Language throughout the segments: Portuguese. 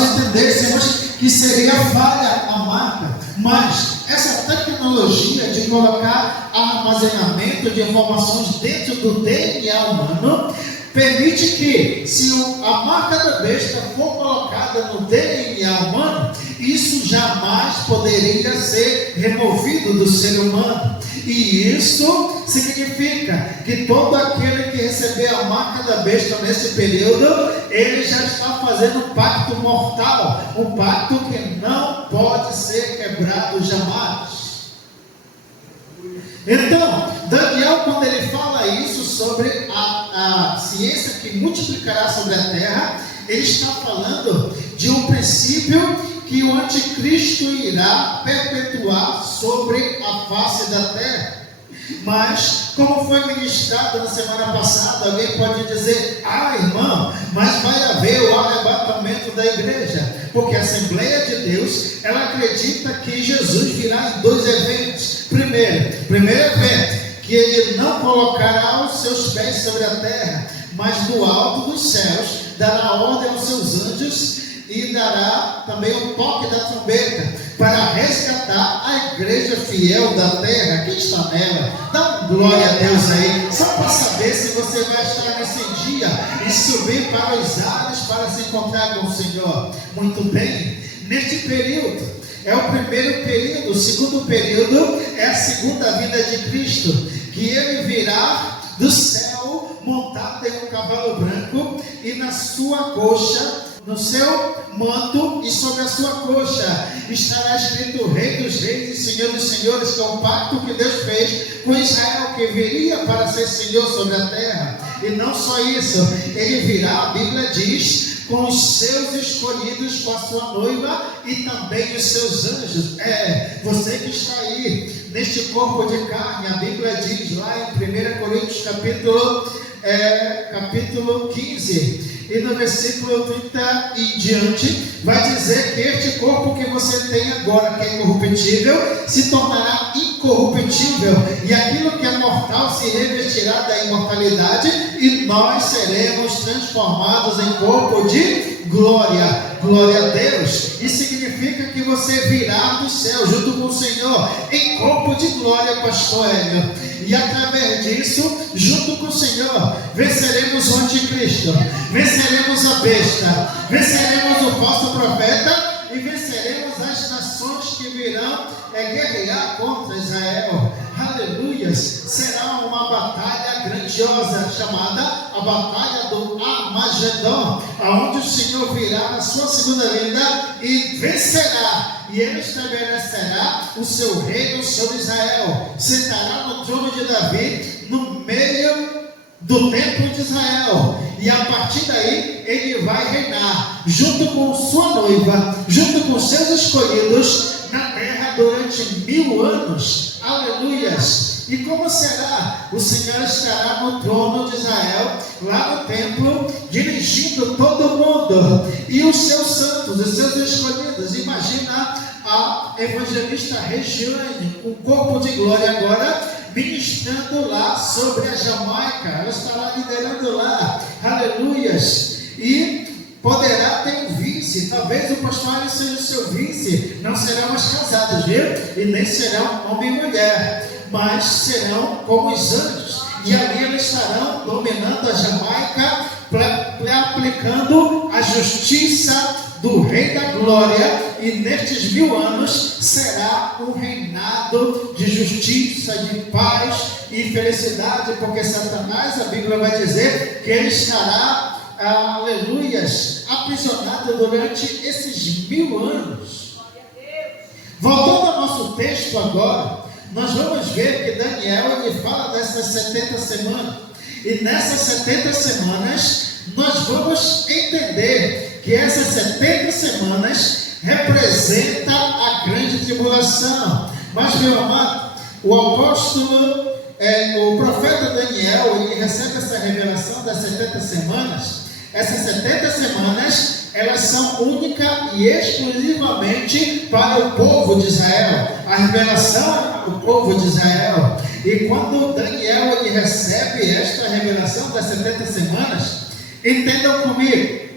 nós entendêssemos que seria falha a marca, mas essa tecnologia de colocar armazenamento de informações dentro do DNA humano permite que, se a marca da besta for colocada no DNA humano, isso jamais poderia ser removido do ser humano. E isso significa que todo aquele que receber a marca da besta nesse período, ele já está fazendo um pacto mortal, um pacto que não pode ser quebrado jamais. Então, Daniel, quando ele fala isso sobre a ciência que multiplicará sobre a terra, ele está falando de um princípio que o anticristo irá perpetuar sobre a face da terra. Mas, como foi ministrado na semana passada, alguém pode dizer: irmão, mas vai haver o arrebatamento da igreja, porque a Assembleia de Deus, ela acredita que Jesus virá em 2 eventos. Primeiro evento, que ele não colocará os seus pés sobre a terra, mas do alto dos céus dará ordem aos seus anjos e dará também o toque da trombeta para resgatar a igreja fiel da terra que está nela. Dá glória a Deus aí, só para saber se você vai estar nesse dia e subir para os ares para se encontrar com o Senhor. Muito bem, neste período é o primeiro período. O segundo período é a segunda vinda de Cristo, que ele virá do céu montado em um cavalo branco, e na sua coxa, no seu manto e sobre a sua coxa, estará escrito Rei dos Reis e Senhor dos Senhores, que é o pacto que Deus fez com Israel, que viria para ser Senhor sobre a terra. E não só isso, ele virá, a Bíblia diz, com os seus escolhidos, com a sua noiva e também os seus anjos. Você que está aí neste corpo de carne, a Bíblia diz lá em 1 Coríntios capítulo 15, e no versículo 30 e diante, vai dizer que este corpo que você tem agora, que é incorruptível, se tornará incorruptível, e aquilo que é mortal se revestirá da imortalidade, e nós seremos transformados em corpo de glória. Glória a Deus. Isso significa que você virá do céu junto com o Senhor em corpo de glória, pastor Hélio. E através disso, junto com o Senhor, venceremos o anticristo, venceremos a besta, venceremos o falso profeta e venceremos as nações que virão guerrear contra Israel. Aleluias! Será uma batalha grandiosa chamada a Batalha do Armagedon, aonde o Senhor virá na sua segunda vinda e vencerá, e ele estabelecerá o seu reino sobre Israel, sentará no trono de Davi no meio do templo de Israel, e a partir daí ele vai reinar junto com sua noiva, junto com seus escolhidos na terra durante 1000 anos. Aleluias! E como será? O Senhor estará no trono de Israel, lá no templo, dirigindo todo mundo, e os seus santos, os seus escolhidos. Imagina a evangelista Regiane, o corpo de glória agora, ministrando lá sobre a Jamaica. Ela estará liderando lá. Aleluias! E poderá ter um vice. Talvez o pastor Ali seja o seu vice. Não serão as casadas, viu? E nem serão homem e mulher, mas serão como os anjos. E ali eles estarão dominando a Jamaica, aplicando a justiça do Rei da Glória, e nestes 1000 anos será um reinado de justiça, de paz e felicidade, porque Satanás, a Bíblia vai dizer que ele estará, aleluias, aprisionado durante esses 1000 anos. Voltando ao nosso texto agora, nós vamos ver que Daniel, ele fala dessas 70 semanas, e nessas 70 semanas nós vamos entender que essas 70 semanas representam a grande tribulação. Mas, meu amado, o apóstolo, o profeta Daniel, ele recebe essa revelação das 70 semanas. Essas 70 semanas, elas são única e exclusivamente para o povo de Israel. A revelação é para o povo de Israel. E quando Daniel ele recebe esta revelação das 70 semanas, entendam comigo,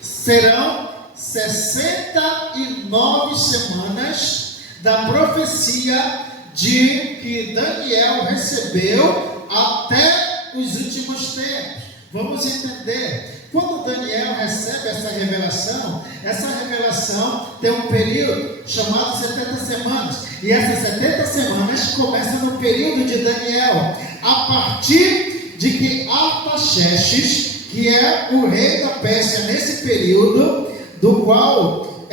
serão 69 semanas da profecia de que Daniel recebeu até os últimos tempos. Vamos entender. Quando Daniel recebe essa revelação tem um período chamado 70 semanas. E essas 70 semanas começam no período de Daniel, a partir de que Artaxerxes, que é o rei da Pérsia nesse período, do qual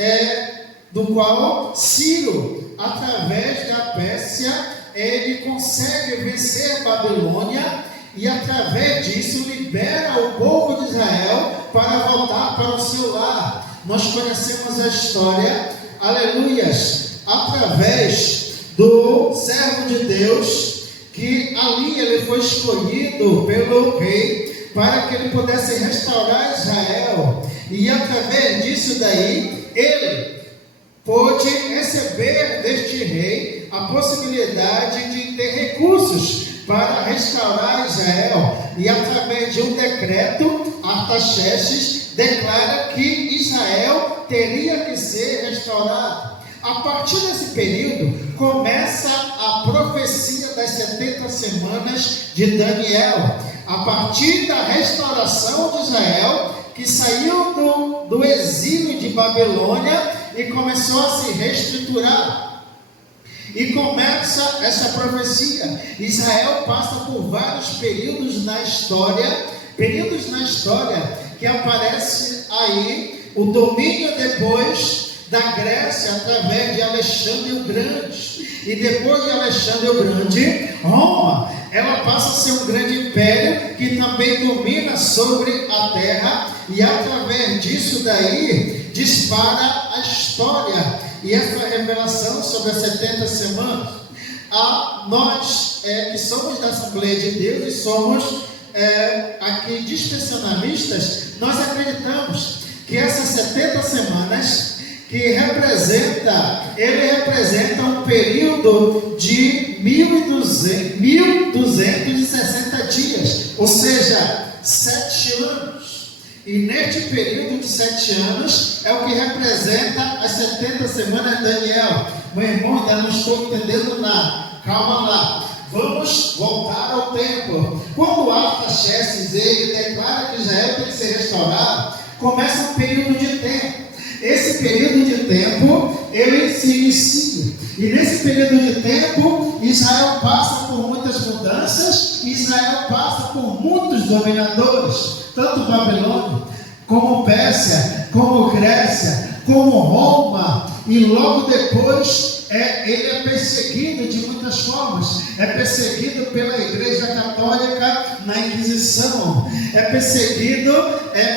Ciro, através da Pérsia, ele consegue vencer Babilônia e através disso libera o povo de Israel para voltar para o seu lar. Nós conhecemos a história, aleluias, através do servo de Deus, que ali ele foi escolhido pelo rei para que ele pudesse restaurar Israel, e através disso daí, ele pôde receber deste rei a possibilidade de ter recursos para restaurar Israel, e através de um decreto, Artaxerxes declara que Israel teria que ser restaurado. A partir desse período, começa a profecia das 70 semanas de Daniel, a partir da restauração de Israel, que saiu do exílio de Babilônia e começou a se reestruturar. E começa essa profecia. Israel passa por vários períodos na história que aparece aí o domínio depois da Grécia, através de Alexandre o Grande. E depois de Alexandre o Grande, Roma, ela passa a ser um grande império que também domina sobre a terra, e através disso daí dispara a história e essa revelação sobre as 70 semanas. Nós que somos da Assembleia de Deus e somos aqui dispensacionalistas, nós acreditamos que essas 70 semanas ele representa um período de 1260 dias, ou seja, 7 anos. E neste período de 7 anos é o que representa as 70 semanas de Daniel. Meu irmão, ainda não estou entendendo nada. Calma lá. Vamos voltar ao tempo. Quando Artaxerxes ele declara que Israel tem que ser restaurado, começa um período de tempo. Esse período de tempo, ele se inicia. E nesse período de tempo, Israel passa por muitas mudanças, Israel passa por muitos dominadores, tanto Babilônia, como Pérsia, como Grécia, como Roma, e logo depois ele é perseguido de muitas formas. É perseguido pela Igreja Católica na Inquisição, é perseguido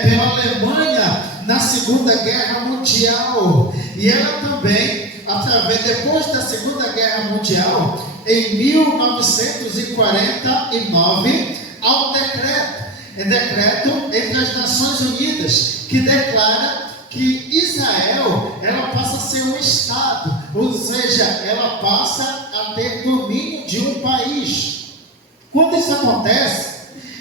pela Alemanha na Segunda Guerra Mundial, e ela também, depois da Segunda Guerra Mundial, em 1949, há um decreto entre as Nações Unidas que declara que Israel, ela passa a ser um Estado, ou seja, ela passa a ter domínio de um país. Quando isso acontece,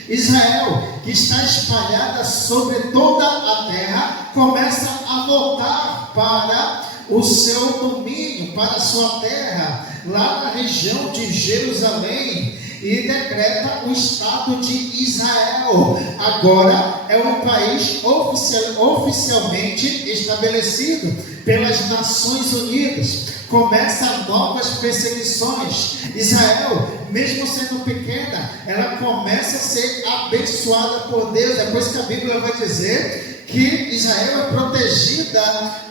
Israel, que está espalhada sobre toda a terra, começa a voltar para o seu domínio, para a sua terra, lá na região de Jerusalém, e decreta o Estado de Israel. Agora é um país oficialmente estabelecido pelas Nações Unidas. Começam novas perseguições. Israel, mesmo sendo pequena, ela começa a ser abençoada por Deus. É por isso que a Bíblia vai dizer que Israel é protegida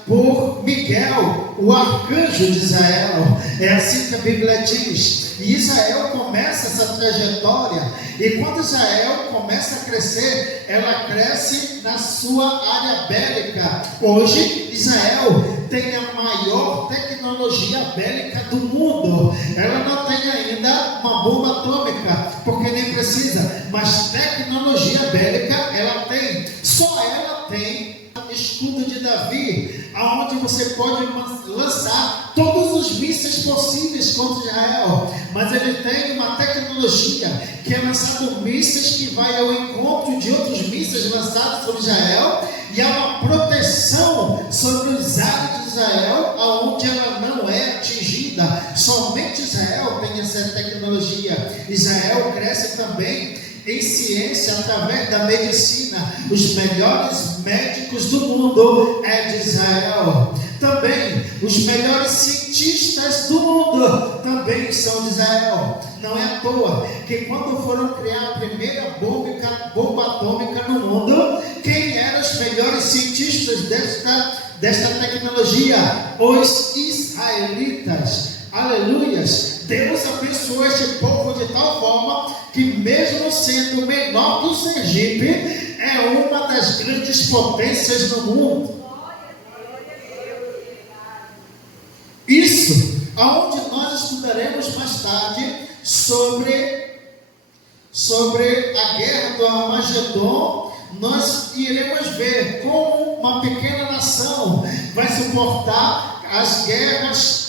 por Miguel, o arcanjo de Israel. É assim que a Bíblia diz. E Israel começa essa trajetória, e quando Israel começa a crescer, ela cresce na sua área bélica. Hoje, Israel tem a maior tecnologia bélica do mundo. Ela não tem ainda uma bomba atômica, porque nem precisa, mas tecnologia bélica ela tem. Só ela tem escudo de Davi, aonde você pode lançar todos os mísseis possíveis contra Israel, mas ele tem uma tecnologia que é lançado mísseis que vai ao encontro de outros mísseis lançados sobre Israel, e há uma proteção cresce também em ciência através da medicina. Os melhores médicos do mundo é de Israel. Também os melhores cientistas do mundo também são de Israel. Não é à toa que quando foram criar a primeira bomba atômica no mundo, quem eram os melhores cientistas desta tecnologia? Os israelitas. Aleluias! Deus abençoou este povo de tal forma que, mesmo sendo menor que o Sergipe, é uma das grandes potências do mundo. Isso, aonde nós estudaremos mais tarde sobre a guerra do Armagedon, nós iremos ver como uma pequena nação vai suportar as guerras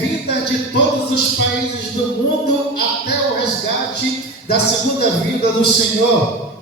vinda de todos os países do mundo até o resgate da segunda vinda do Senhor.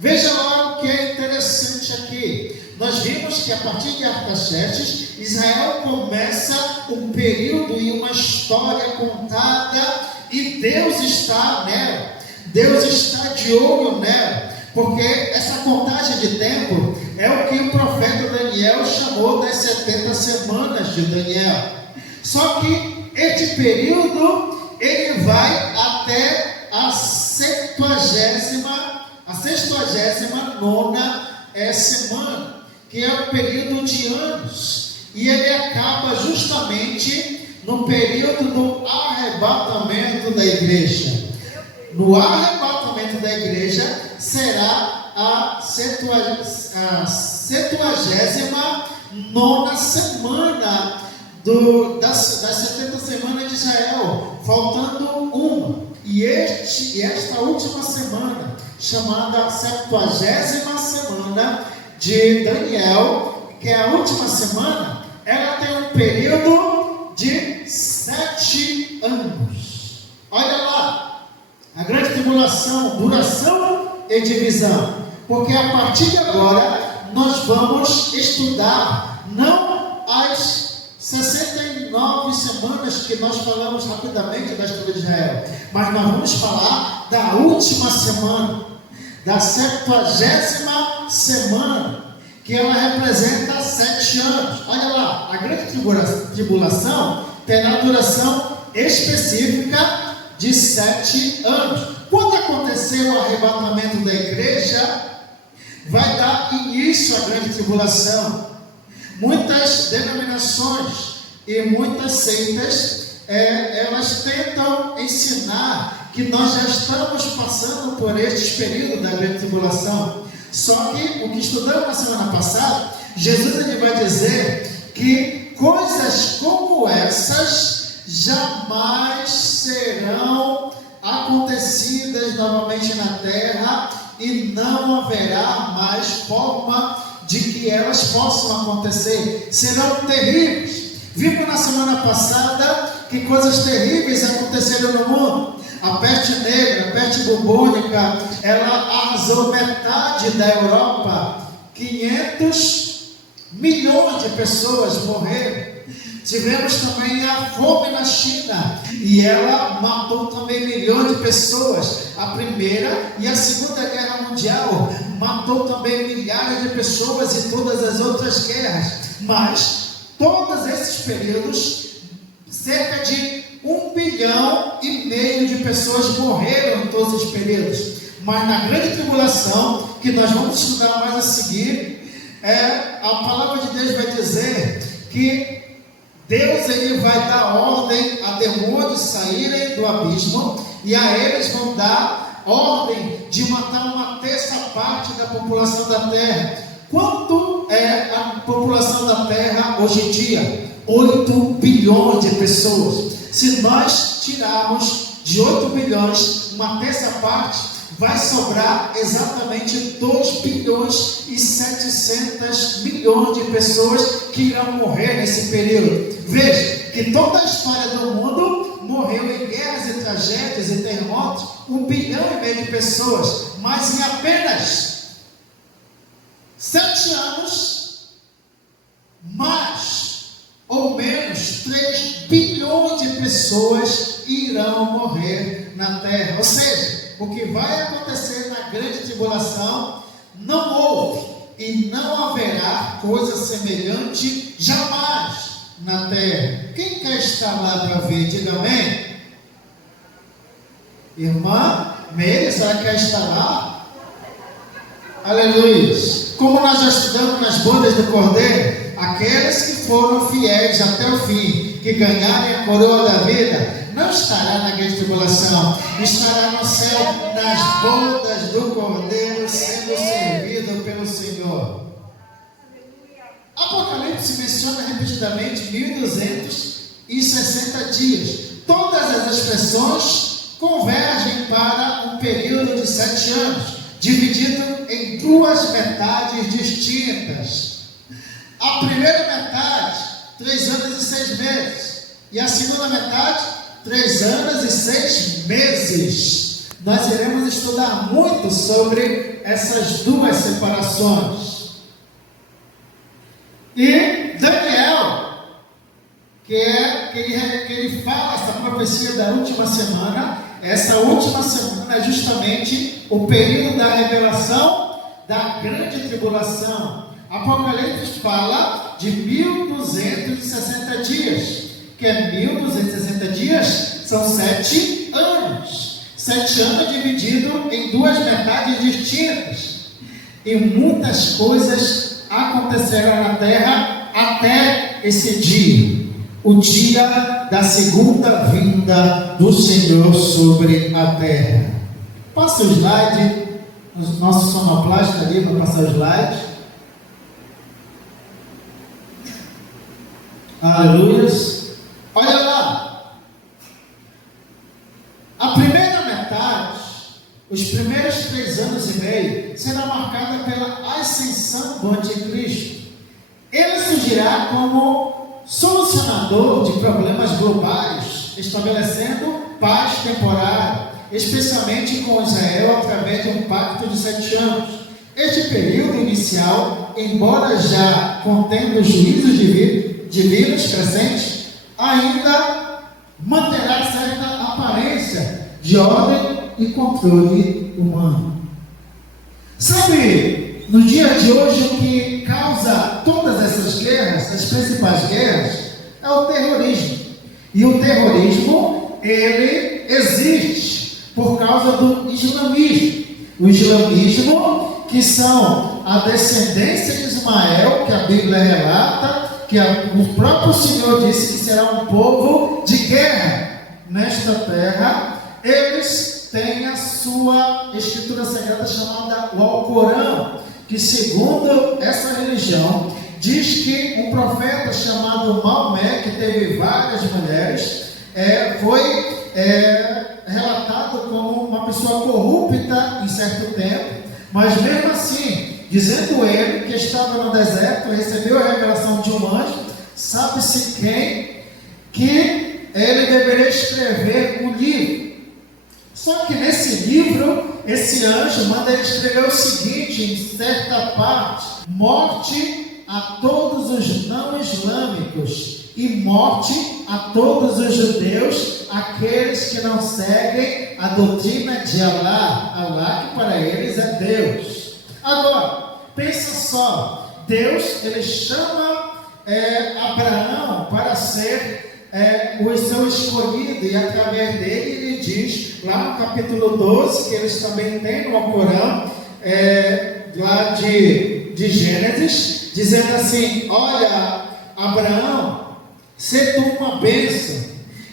Veja lá o que é interessante aqui. Nós vimos que a partir de Artaxerxes, Israel começa um período e uma história contada, e Deus está nela. Deus está de olho nela, porque essa contagem de tempo é o que o profeta Daniel chamou das 70 semanas de Daniel. Só que este período ele vai até a 69ª semana, que é o período de anos, e ele acaba justamente no período do arrebatamento da igreja. No arrebatamento da igreja será a 79ª semana das 70 semanas de Israel, faltando uma. E esta última semana, chamada 70ª semana de Daniel, que é a última semana, ela tem um período de 7 anos. Olha lá, a grande tribulação, duração e divisão. Porque a partir de agora, nós vamos estudar não as 69 semanas que nós falamos rapidamente da história de Israel, mas nós vamos falar da última semana, da 70ª semana, que ela representa 7 anos. Olha lá, a grande tribulação terá duração específica de 7 anos. Quando acontecer o arrebatamento da igreja, vai dar início à grande tribulação. Muitas denominações e muitas seitas, elas tentam ensinar que nós já estamos passando por estes períodos da grande tribulação. Só que o que estudamos na semana passada, Jesus ele vai dizer que coisas como essas jamais serão acontecidas novamente na terra, e não haverá mais forma de que elas possam acontecer. Serão terríveis. Vimos na semana passada que coisas terríveis aconteceram no mundo. A peste negra, a peste bubônica, ela arrasou metade da Europa. 500 milhões de pessoas morreram. Tivemos também a fome na China, e ela matou também milhões de pessoas. A Primeira e a Segunda Guerra Mundial matou também milhares de pessoas, e todas as outras guerras. Mas todos esses períodos, cerca de 1,5 bilhão de pessoas morreram em todos os períodos. Mas na grande tribulação, que nós vamos estudar mais a seguir, a palavra de Deus vai dizer que Deus ele vai dar ordem a demônios saírem do abismo, e a eles vão dar ordem de matar uma terça parte da população da terra. Quanto é a população da terra hoje em dia? 8 bilhões de pessoas. Se nós tirarmos de 8 bilhões uma terça parte, vai sobrar exatamente 2 bilhões e 700 milhões de pessoas que irão morrer nesse período. Veja que toda a história do mundo morreu em guerras e tragédias e terremotos 1,5 bilhão de pessoas, mas em apenas 7 anos, mais ou menos 3 bilhões de pessoas irão morrer na terra. Ou seja, o que vai acontecer na grande tribulação, não houve e não haverá coisa semelhante jamais na terra. Quem quer estar lá para ver? Diga amém. Irmã Meire, será que quer estar lá? Aleluia. Como nós já estudamos nas bodas do Cordeiro, aqueles que foram fiéis até o fim, que ganharem a coroa da vida, não estará na grande tribulação, estará no céu, nas bodas do Cordeiro, sendo servido pelo Senhor. Apocalipse menciona repetidamente 1260 dias. Todas as expressões convergem para um período de 7 anos, dividido em 2 metades distintas. A primeira metade, 3 anos e 6 meses, e a segunda metade, 3 anos e 6 meses. Nós iremos estudar muito sobre essas 2 separações. E Daniel, que ele fala essa profecia da última semana. Essa última semana é justamente o período da revelação da grande tribulação. Apocalipse fala de 1260 dias, que é 1260 dias, são 7 anos. 7 anos dividido em 2 metades distintas. E muitas coisas acontecerão na terra até esse dia, o dia da segunda vinda do Senhor sobre a terra. Passa o slide, o nosso sonoplasta ali para passar o slide. Aleluia. Olha lá, a primeira metade, os primeiros 3 anos e meio, será marcada pela ascensão do anticristo. Ele surgirá como solucionador de problemas globais, estabelecendo paz temporária, especialmente com Israel através de um pacto de 7 anos. Este período inicial, embora já contendo juízos divinos presentes, ainda manterá certa aparência de ordem e controle humano. Sabe, no dia de hoje, o que causa todas essas guerras, as principais guerras, é o terrorismo. E o terrorismo, ele existe por causa do islamismo. O islamismo, que são a descendência de Ismael, que a Bíblia relata, que o próprio Senhor disse que será um povo de guerra nesta terra. Eles têm a sua escritura sagrada chamada o Alcorão, que segundo essa religião, diz que um profeta chamado Maomé, que teve várias mulheres, foi relatado como uma pessoa corrupta em certo tempo, mas mesmo assim, dizendo ele que estava no deserto, recebeu a revelação de um anjo, sabe-se quem, que ele deveria escrever um livro. Só que nesse livro, esse anjo manda ele escrever o seguinte, em certa parte: morte a todos os não islâmicos e morte a todos os judeus, aqueles que não seguem a doutrina de Allah, Allah que para eles é Deus. Agora, pensa só, Deus, ele chama Abraão para ser o seu escolhido, e através dele ele diz, lá no capítulo 12, que eles também têm no Alcorão, lá de Gênesis, dizendo assim: olha, Abraão, sê tu uma bênção,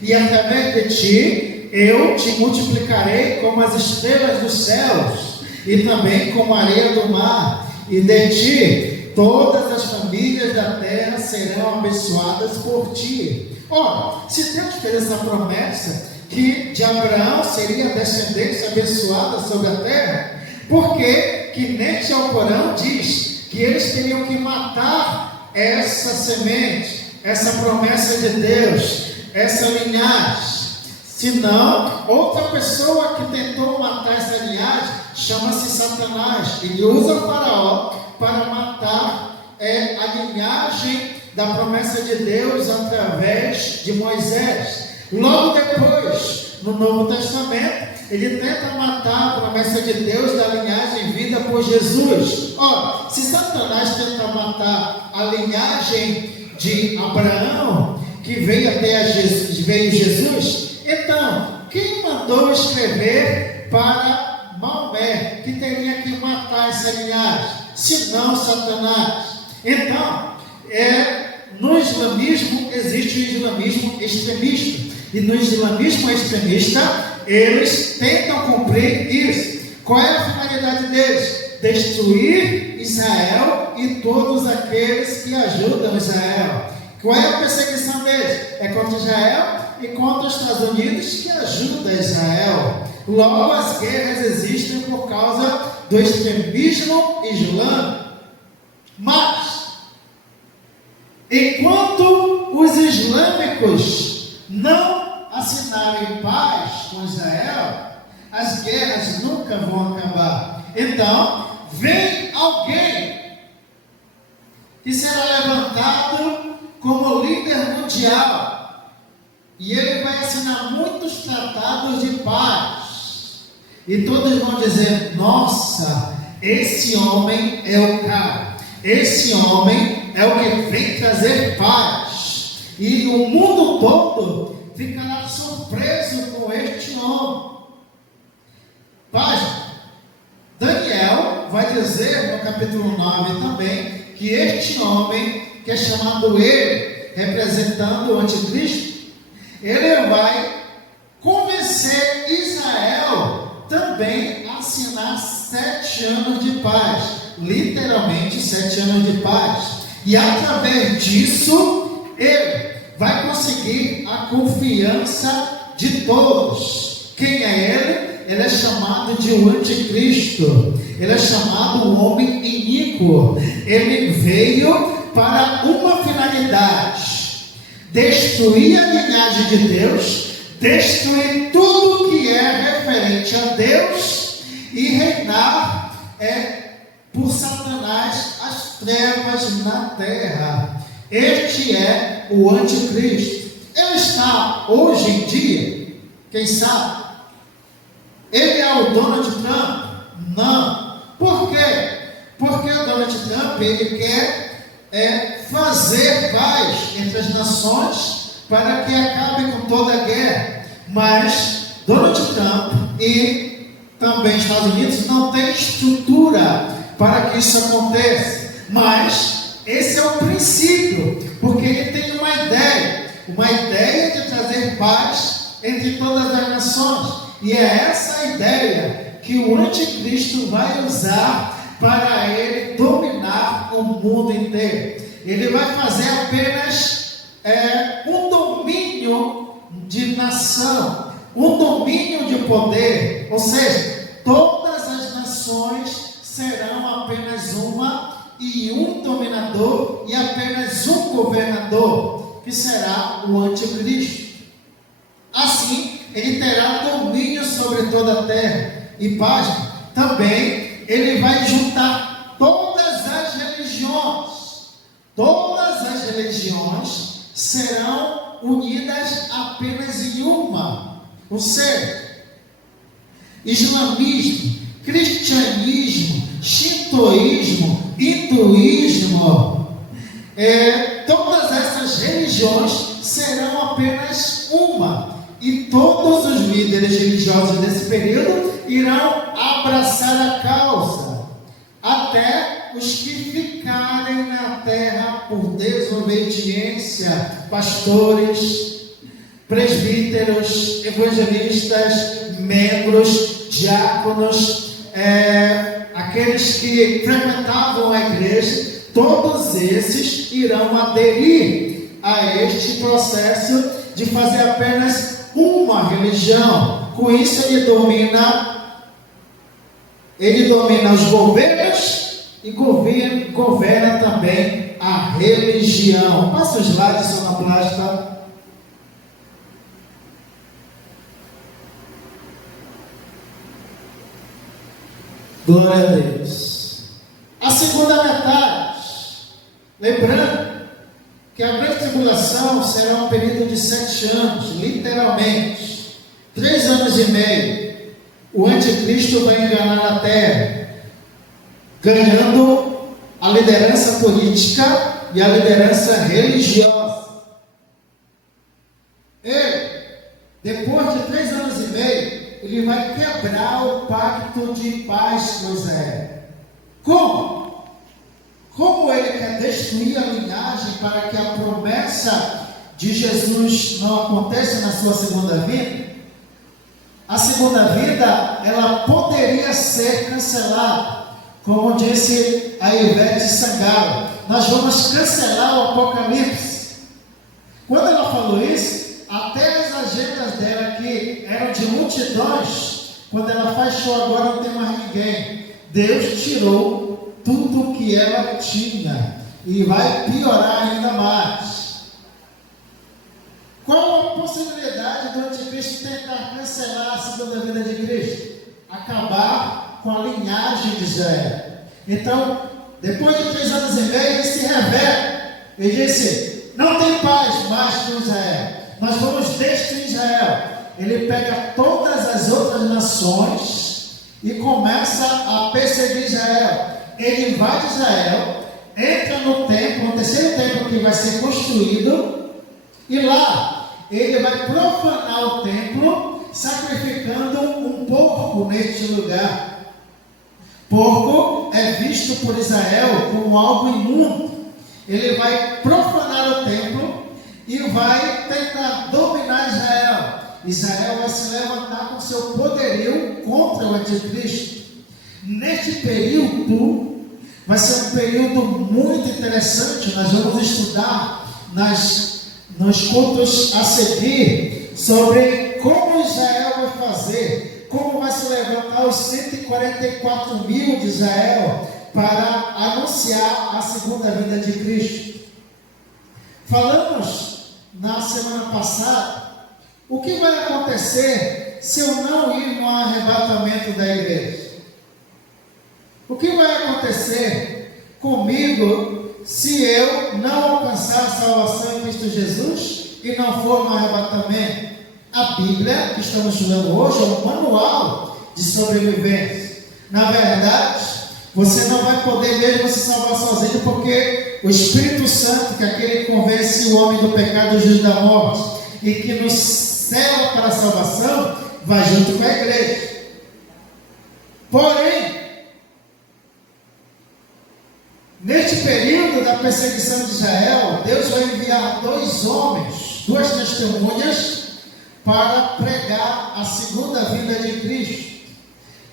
e através de ti eu te multiplicarei como as estrelas dos céus, e também como a areia do mar, e de ti todas as famílias da terra serão abençoadas por ti. Ora, se Deus fez essa promessa que de Abraão seria a descendência abençoada sobre a terra, por que neste Alcorão diz que eles teriam que matar essa semente, essa promessa de Deus, essa linhagem? Senão, outra pessoa que tentou matar essa linhagem chama-se Satanás. Ele usa o faraó para matar a linhagem da promessa de Deus através de Moisés. Logo depois, no Novo Testamento, ele tenta matar a promessa de Deus da linhagem vinda por Jesus. Ora, se Satanás tenta matar a linhagem de Abraão, que veio até veio Jesus, então, quem mandou escrever para Maomé, que teria que matar essa linhagem, senão Satanás? Então, no islamismo existe o islamismo extremista, e no islamismo extremista eles tentam cumprir isso. Qual é a finalidade deles? Destruir Israel e todos aqueles que ajudam Israel. Qual é a perseguição deles? É contra Israel e contra os Estados Unidos, que ajuda Israel. Logo, as guerras existem por causa do extremismo islâmico. Mas, enquanto os islâmicos não assinarem paz com Israel, as guerras nunca vão acabar. Então, vem alguém que será levantado como líder mundial, e ele vai assinar muitos tratados de paz, e todos vão dizer: nossa, esse homem é o cara, esse homem é o que vem trazer paz, e o mundo todo ficará surpreso com este homem. Página. Daniel vai dizer no capítulo 9 também, que este homem, que é chamado ele, representando o anticristo, ele vai convencer Israel também a assinar 7 anos de paz, literalmente 7 anos de paz, e através disso ele vai conseguir a confiança de todos. Quem é ele? Ele é chamado de o anticristo, ele é chamado o homem iníquo. Ele veio para uma finalidade: destruir a linhagem de Deus, destruir tudo que é referente a Deus e reinar por Satanás as trevas na terra. Este é o anticristo. Ele está hoje em dia, quem sabe? Ele é o Donald Trump? Não. Por quê? Porque o Donald Trump, ele quer fazer paz entre as nações para que acabe com toda a guerra. Mas Donald Trump e também Estados Unidos não tem estrutura para que isso aconteça. Mas esse é o princípio, porque ele tem uma ideia de trazer paz entre todas as nações. E é essa ideia que o anticristo vai usar para ele dominar o mundo inteiro. Ele vai fazer apenas um domínio de nação, um domínio de poder, ou seja, todas as nações serão apenas uma, e um dominador e apenas um governador, que será o anticristo. Assim, ele terá domínio sobre toda a terra. E página, também ele vai juntar todas as religiões. Todas as religiões serão unidas apenas em uma. Ou seja, islamismo, cristianismo, shintoísmo, hinduísmo, todas essas religiões serão apenas uma. E todos os líderes religiosos desse período irão abraçar a causa, até os que ficarem na terra por desobediência: pastores, presbíteros, evangelistas, membros, diáconos, aqueles que frequentavam a igreja. Todos esses irão aderir a este processo de fazer apenas uma religião. Com isso ele domina os governos e governa também a religião. Passa os slides, sonoplasta. Glória a Deus. A segunda metade, lembrando que a grande tribulação será um período de 7 anos, literalmente. 3 anos e meio, o anticristo vai enganar a terra, ganhando a liderança política e a liderança religiosa. Ele, depois de 3 anos e meio, ele vai quebrar o pacto de paz com Israel. Como? Como ele quer destruir a linhagem para que a promessa de Jesus não aconteça na sua segunda vinda? A segunda vinda, ela poderia ser cancelada, como disse a Ivete Sangalo. Nós vamos cancelar o Apocalipse. Quando ela falou isso, até as agendas dela, que eram de multidões, quando ela faz show agora não tem mais ninguém. Deus tirou tudo que ela tinha e vai piorar ainda mais. Qual a possibilidade do anticristo tentar cancelar a segunda vinda de Cristo? Acabar com a linhagem de Israel. Então, depois de 3 anos e meio, ele se revela. Ele disse: não tem paz mais com Israel. Nós vamos destruir Israel. Ele pega todas as outras nações e começa a perseguir Israel. Ele invade Israel, entra no templo, no terceiro templo que vai ser construído, e lá ele vai profanar o templo, sacrificando um porco neste lugar. Porco é visto por Israel como algo imundo. Ele vai profanar o templo e vai tentar dominar Israel. Israel vai se levantar com seu poderio contra o anticristo. Neste período, vai ser um período muito interessante. Nós vamos estudar nos cultos a seguir sobre como Israel vai fazer, como vai se levantar os 144 mil de Israel para anunciar a segunda vinda de Cristo. Falamos na semana passada o que vai acontecer se eu não ir no arrebatamento da igreja. O que vai acontecer comigo se eu não alcançar a salvação em Cristo Jesus e não for no arrebatamento? A Bíblia que estamos estudando hoje é um manual de sobrevivência. Na verdade, você não vai poder mesmo se salvar sozinho, porque o Espírito Santo, que é aquele que convence o homem do pecado, do juízo da morte, e que nos cela para a salvação, vai junto com a igreja. Porém, neste período da perseguição de Israel, Deus vai enviar 2 homens, 2 testemunhas, para pregar a segunda vinda de Cristo.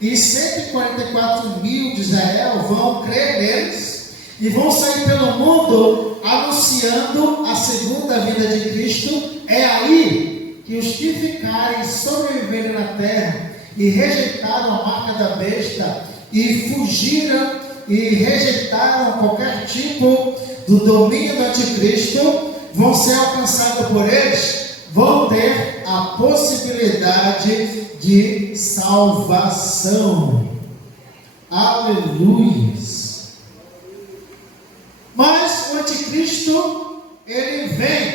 E 144 mil de Israel vão crer neles e vão sair pelo mundo anunciando a segunda vinda de Cristo. É aí que os que ficarem, sobreviverem na terra e rejeitaram a marca da besta e fugiram e rejeitaram qualquer tipo do domínio do anticristo, vão ser alcançados por eles, vão ter a possibilidade de salvação. Aleluia! Mas o anticristo, ele vem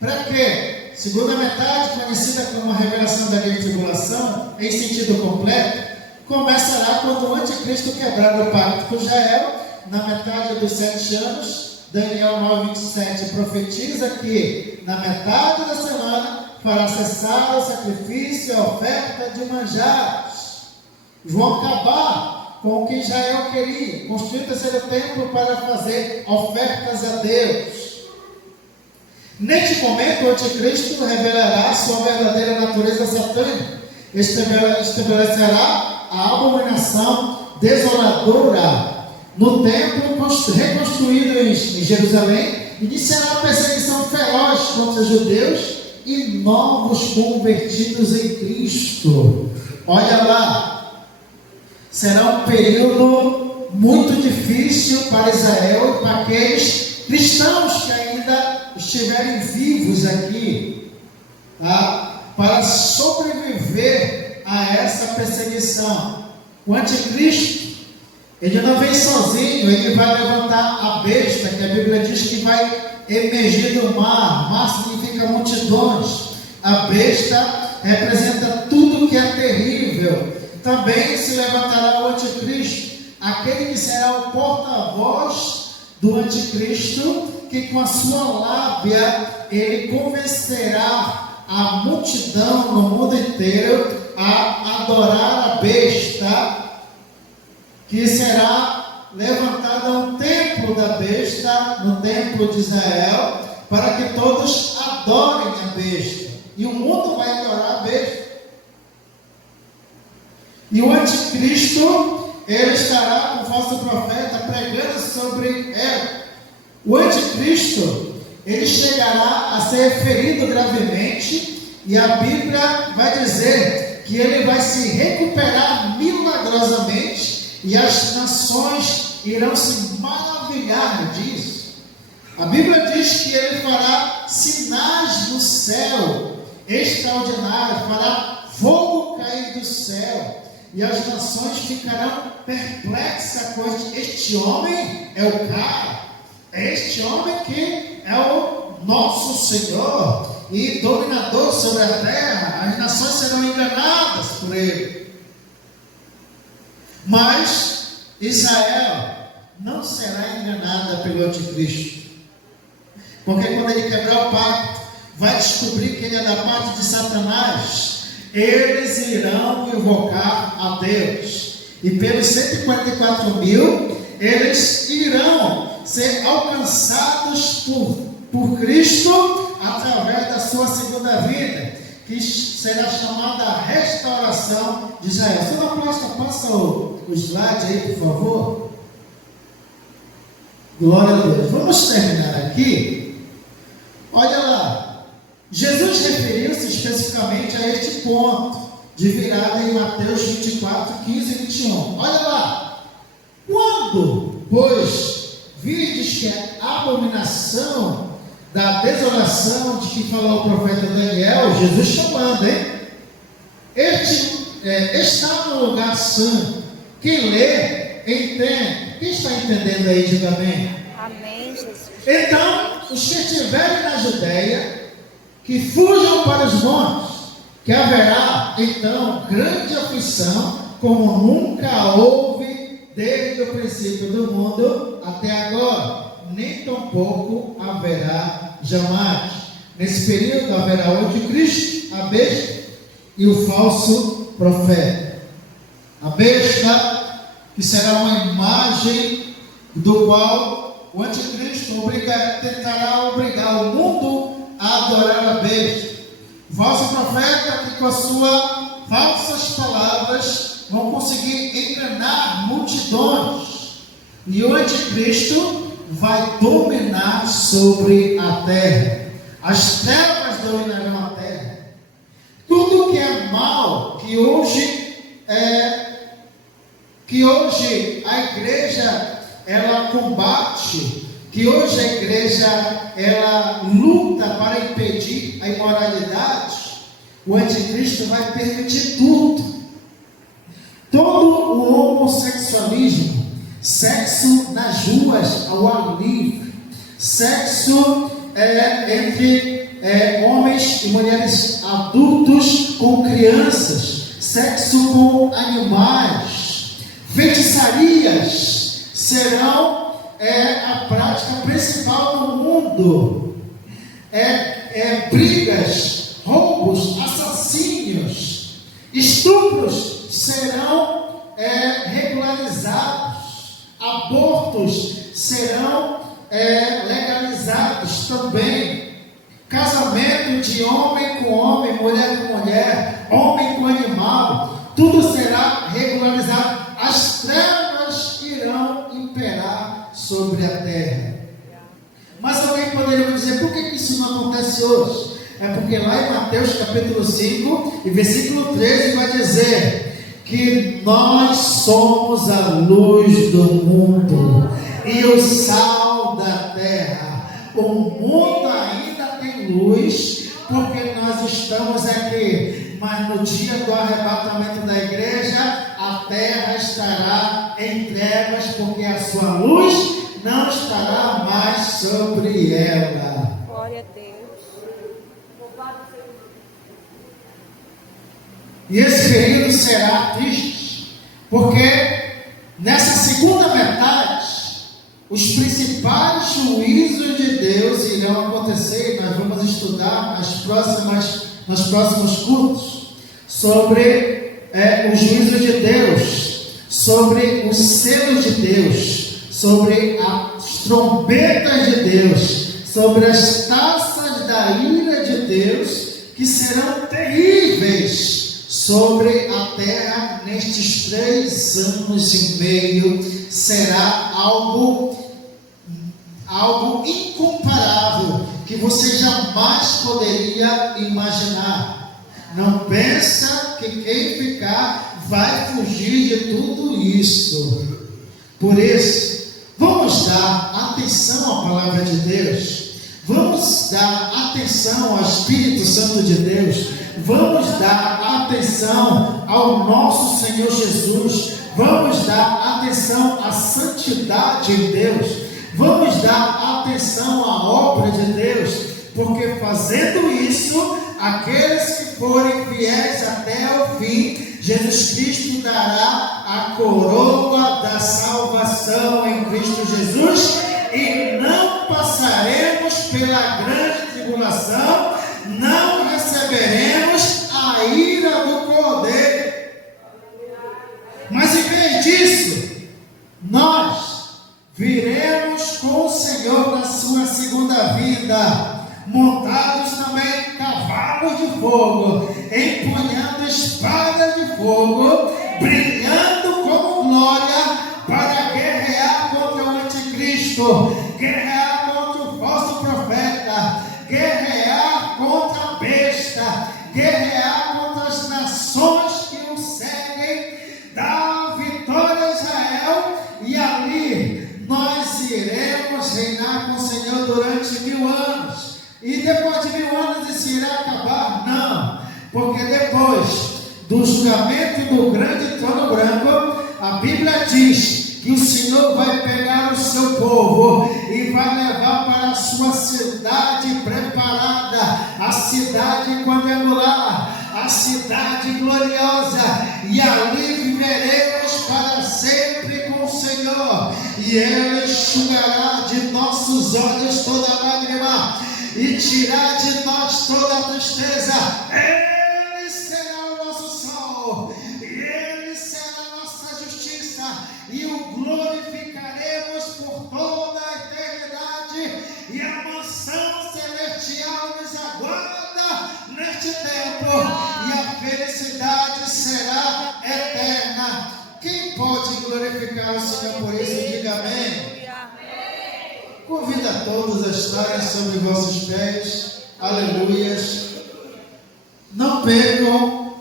para quê? Segunda metade, conhecida como a revelação da grande tribulação, em sentido completo, começará quando o anticristo quebrar o pacto com Israel, na metade dos 7 anos. Daniel 9:27 profetiza que na metade da semana fará cessar o sacrifício e a oferta de manjares. Vão acabar com o que Israel queria, construir o terceiro templo para fazer ofertas a Deus. Neste momento, o anticristo revelará sua verdadeira natureza satânica, estabelecerá a abominação desoladora no templo reconstruído em Jerusalém, iniciará a perseguição feroz contra os judeus e novos convertidos em Cristo. Olha lá, será um período muito difícil para Israel e para aqueles cristãos que ainda estiverem vivos aqui, tá? Para sobreviver a essa perseguição. O anticristo, ele não vem sozinho, ele vai levantar a besta, que a Bíblia diz que vai emergir do mar. Mar significa multidões. A besta representa tudo que é terrível. Também se levantará o anticristo, aquele que será o porta-voz do anticristo, que com a sua lábia ele convencerá a multidão no mundo inteiro a adorar a besta, que será levantada um templo da besta no templo de Israel, para que todos adorem a besta, e o mundo vai adorar a besta. E o anticristo, ele estará com o falso profeta pregando sobre ela. O anticristo, ele chegará a ser ferido gravemente, e a Bíblia vai dizer que ele vai se recuperar milagrosamente, e as nações irão se maravilhar disso. A Bíblia diz que ele fará sinais no céu extraordinários, fará fogo cair do céu, e as nações ficarão perplexas com este homem é o cara, é este homem que é o nosso Senhor e dominador sobre a terra. As nações serão enganadas por ele. Mas Israel não será enganada pelo anticristo, porque quando ele quebrar o pacto, vai descobrir que ele é da parte de Satanás. Eles irão invocar a Deus, e pelos 144 mil, eles irão ser alcançados por Cristo através da sua segunda vinda, que será chamada a restauração de Israel. Senhor Plástica, passa o slide aí, por favor. Glória a Deus. Vamos terminar aqui. Olha lá. Jesus referiu-se especificamente a este ponto de virada em Mateus 24, 15 e 21. Olha lá. Quando, pois, virdes que a abominação da desolação de que falou o profeta Daniel, Jesus chamando, hein? Está no lugar santo. Quem lê, entende. Quem está entendendo aí, diga amém. Amém, Jesus. Então, os que estiverem na Judeia, que fujam para os montes, que haverá então grande aflição, como nunca houve desde o princípio do mundo até agora, nem tampouco haverá jamais. Nesse período haverá o anticristo, a besta e o falso profeta. A besta, que será uma imagem do qual o anticristo tentará obrigar o mundo a adorar a besta. O falso profeta, que com as suas falsas palavras vão conseguir enganar multidões, e o anticristo vai dominar sobre a terra. As trevas dominarão a terra. Tudo que é mal, que hoje a igreja ela combate, que hoje a igreja ela luta para impedir a imoralidade, o anticristo vai permitir tudo. Todo o homossexualismo, sexo nas ruas ao ar livre, sexo entre homens e mulheres adultos com crianças, sexo com animais, feitiçarias serão a prática principal no mundo. Brigas, roubos, assassínios, estupros serão regularizados, abortos serão legalizados também, casamento de homem com homem, mulher com mulher, homem com animal, tudo será regularizado. As trevas irão imperar sobre a terra. Mas alguém poderia me dizer, por que isso não acontece hoje? É porque lá em Mateus capítulo 5 e versículo 13 vai dizer que nós somos a luz do mundo e o sal da terra. O mundo ainda tem luz porque nós estamos aqui, mas no dia do arrebatamento da igreja, a terra estará em trevas, porque a sua luz não estará mais sobre ela. Glória a Deus. E esse período será triste, porque nessa segunda metade, os principais juízos de Deus irão acontecer. Nós vamos estudar nos próximos cultos sobre os juízos de Deus, sobre os selos de Deus, sobre as trombetas de Deus, sobre as taças da ira de Deus, que serão terríveis sobre a terra nestes 3 anos e meio. Será algo incomparável, que você jamais poderia imaginar. Não pensa que quem ficar vai fugir de tudo isso. Por isso, vamos dar atenção à palavra de Deus. Vamos dar atenção ao Espírito Santo de Deus. Vamos dar atenção ao nosso Senhor Jesus. Vamos dar atenção à santidade de Deus. Vamos dar atenção à obra de Deus. Porque fazendo isso, aqueles que forem fiéis até o fim, Jesus Cristo dará a coroa da salvação em Cristo Jesus. E não passaremos pela grande tribulação, não receberemos a ira do Cordeiro. Mas em vez disso, nós viremos com o Senhor na sua segunda vinda, montados também em cavalos de fogo, empunhando espadas de fogo, brilhando como glória, para guerrear contra o anticristo, guerrear contra o falso profeta, guerrear contra a besta, guerrear contra as nações que o seguem, dar vitória a Israel, e ali nós iremos reinar com o Senhor durante 1000 anos. E depois de 1000 anos isso irá acabar? Não, porque depois do julgamento do grande trono branco, a Bíblia diz que o Senhor vai pegar o seu povo e vai levar para a sua cidade preparada, a cidade quadrangular, a cidade gloriosa, e ali viveremos para sempre com o Senhor, e Ele enxugará de nossos olhos toda lágrima e tirar de nós toda a tristeza. Ele será o nosso sol, e Ele será a nossa justiça, e o glorificaremos por toda a eternidade, e a mansão celestial nos aguarda neste tempo, e a felicidade será eterna. Quem pode glorificar o Senhor por isso? Diga amém. Convido a todos a estarem sobre vossos pés. Aleluias. Não percam,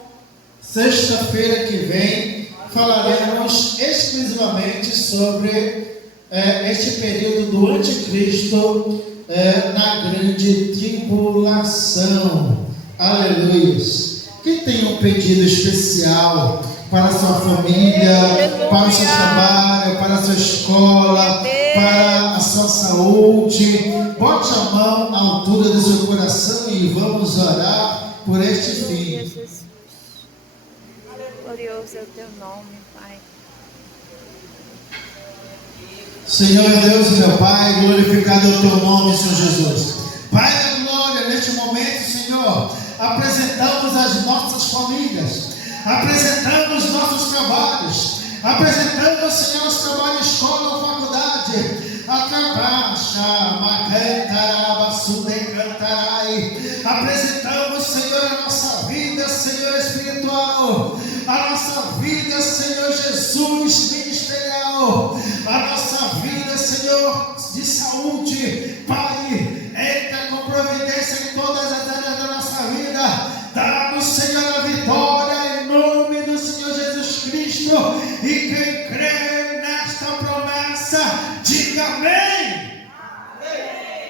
sexta-feira que vem falaremos exclusivamente sobre este período do anticristo na grande tribulação. Aleluias. Quem tem um pedido especial para a sua família, para o seu trabalho, para a sua escola, para a sua saúde, bote a mão à altura do seu coração e vamos orar por este fim. Glorioso é o teu nome, Pai. Senhor Deus e meu Pai, glorificado é o teu nome, Senhor Jesus. Pai da glória, neste momento, Senhor, apresentamos as nossas famílias, apresentamos nossos trabalhos, apresentamos, Senhor, os trabalhos, escola, faculdade, a trabalho,